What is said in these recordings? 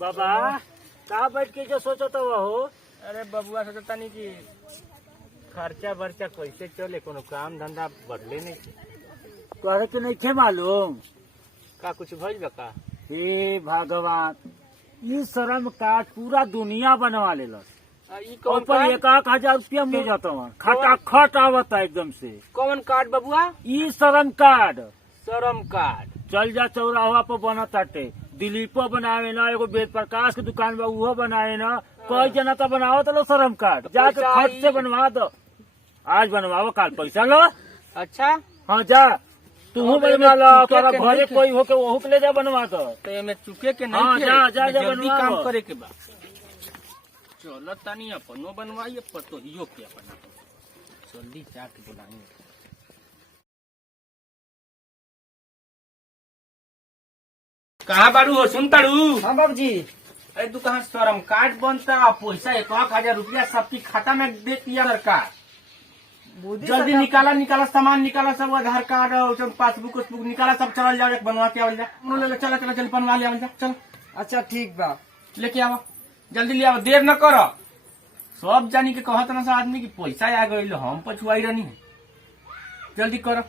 बाबा कहाँ बैठ के जो सोचो तो हो? अरे बबुआ सोचता नहीं कि खर्चा बर्चा कैसे चले, कोनो काम धंधा बढ़ले नहीं। तोहरे के नहीं थे मालूम? का कुछ भइल बा का? हे भगवान, ई शर्म काट पूरा दुनिया बनवा लेलस। ई कौन ऊपर कार्ड? 1,000 रुपया मिल जाता वहाँ, खटाखट आवता एकदम से। कौन कार्ड बबुआ? ई शर्म कार्ड। श्रम कार्ड। चल जा चौराहा पर बना ताटे, दिलीपो बनावे ना, एगो वेद प्रकाश के दुकान बा उहो बनावे ना, कई जना तो बनाओ तो लो शर्म कार्ड, जाके पैसा खट से आई। बनवा दो। आज बनवाओ, काल पैसा लो। अच्छा, हाँ जा, तू अब बनवा लो, एमे तोरा चुके के घरे नहीं कोई हो के वहू के ले जा बनवा दो। तो एमे चुके के नहीं हाँ, थे, जा, जा, जा, जल्दी बनवाओ। काम करे के बा। चलो तनी अपनो बनवाइए, पतोहियो के अपना जल्दी जाके बुलाएंगे। कहाँ बारू हो? सुन तारू? हाँ बाबूजी। अरे तू कहाँ श्रम कार्ड बनता, पैसा 1,000 रुपया सबकी खाता में दे दिया सरकार। जल्दी निकाला निकाला, सामान निकाला, सब आधार कार्ड और सब पासबुक उसबुक निकाला, सब चल जाओ, एक बनवा के आवल जा। ले चला चला चल बनवा ले आवल जा, चल अच्छा ठीक बा। लेके आवा, जल्दी ले आवा, देर न करो। सब जानी के कहत ना आदमी की पैसा आ गई, हम पछुआई रहनी, जल्दी करो।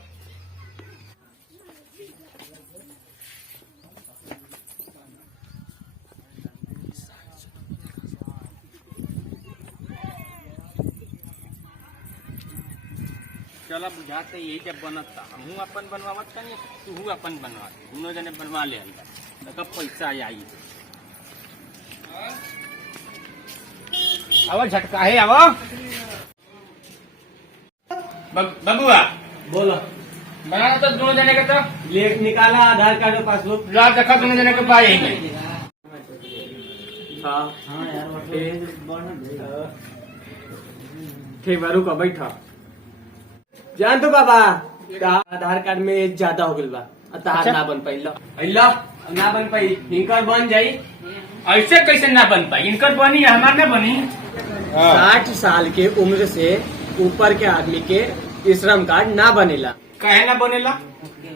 चला बुझाते यही जब बनता, हमहू अपन बनवावत तनी, तू अपन बनवा, दोनों जने बनवा ले कब पैसा आई। आवा झटका है, आवा बबुआ बोलो। बनाना तो दोनों जने का, तो ले निकाला आधार कार्ड और पासबुक। ला देखा दोनों जने के पाए ही। हाँ ठीक बा, रुको बैठा। जान तो बाबा, आधार कार्ड में ज्यादा हो गल बा, तार अच्छा। ना बन पाई। अल्लाह ना बन पाई, इनकर बन जाई। ऐसे कैसे ना बन पाई? इनकर बनी है, हमार ना बनी। 60 साल के उम्र से ऊपर के आदमी के श्रम कार्ड ना बनेला। काहे ना बनेला?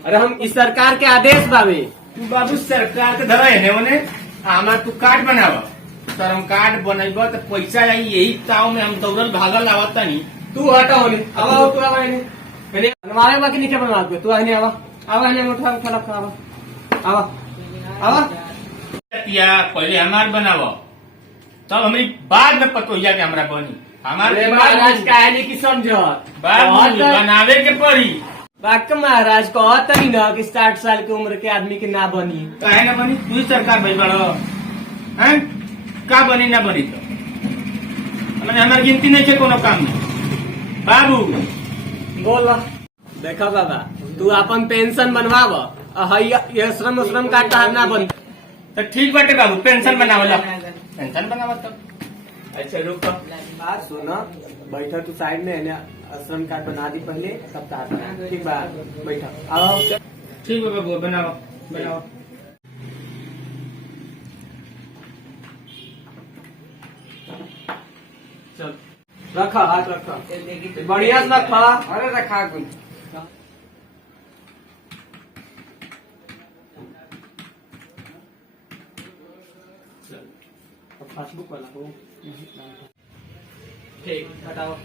अरे हम इस सरकार के आदेश बाबे। तू बाबू सरकार के धरा है ने, हमार तू कार्ड बनावा, श्रम कार्ड बनेबा तो पैसा आई। यही ताव में हम दौड़ल भागल आवत नहीं। तू हटा होने, आवा हो, तू आवा इन्हें। मैंने बनवाए बाकी नीचे बनवा दे, तू आने आवा, आवा इन्हें उठा खड़ा आवा, आवा आवा। पहले हमार बनावा, तब हमारी बाद में पतोहिया के हमरा बनी। हमारे महाराज कहने की समझो, बाद बनावे के पड़ी। बाकी महाराज कहता नहीं ना कि 60 साल की उम्र के आदमी के ना बनी। काहे ना बनी? तू ही सरकार भाई बड़ो हैं, का बनी ना बनी तो मैंने हमारी गिनती नहीं थे कोनो काम में। बाबू बोला देखा बाबा, तू अपन पेंशन बनवाव, ये श्रम कार्ड तार ना बन। तो ठीक बाटे बाबू, पेंशन बनावला, पेंशन बनावा तो। अच्छा रुको, बात सुनो, बैठा तू साइड में, है श्रम कार्ड बना दी पहले, तब तार। ठीक बा, बैठा आओ। ठीक है बाबू, बनाओ बनाओ। चल रखा, हाथ रखा, बढ़िया से रखा। अरे रखा कुछ पासबुक वाला हो। ठीक, हटाओ।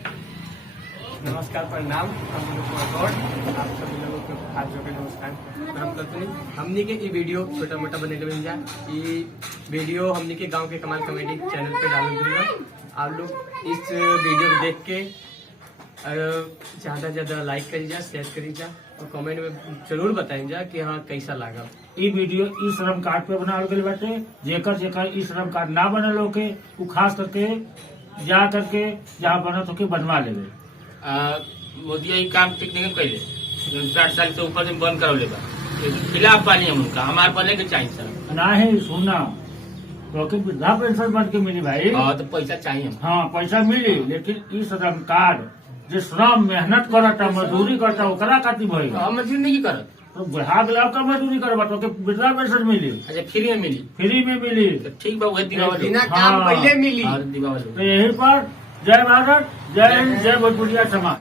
नमस्कार, प्रणाम। हम लोग आप सभी लोगों को हाथ जोड़ के नमस्कार प्रणाम करते हैं। हमने के ये वीडियो छोटा मोटा बने मिल जाए, ये वीडियो हमने के गांव के कमाल कॉमेडी चैनल पे डाल दूंगा। आप लोग इस वीडियो को देख के ज्यादा ज्यादा लाइक करिए, शेयर करिए और कमेंट में जरूर बताइए कि हाँ कैसा लगा। ई वीडियो ई श्रम कार्ड पे बनावल गइल बाटे। जेकर जेकर ई श्रम कार्ड ना बनल होके उ खास करके जा करके जहाँ बनत होके बनवा लेवे। मोदी यही काम ठीक नहीं कैले, 60 साल से ऊपर में बंद करौले बा, खिलाफ पानी है उनका, हमारे बने के चाहिए सर। ना ही सुनना, क्योंकि वृद्धा पेंशन बन के मिली भाई। हाँ तो पैसा चाहिए। हाँ पैसा मिली, लेकिन ई श्रम कार्ड जो श्रम मेहनत करता, मजदूरी करता, ओकरा खातिर भइल। हम मजदूरी नहीं करत, तो बुढ़ा गला का मजदूरी करबा तो वृद्धा पेंशन मिली, अच्छा फ्री में मिली। फ्री में मिली। तो ठीक बा, वही दिवावल बिना काम हाँ। पहले मिली। दिवावल। तो यही पर जय भारत, जय हिंद, जय भोजपुरिया समाज।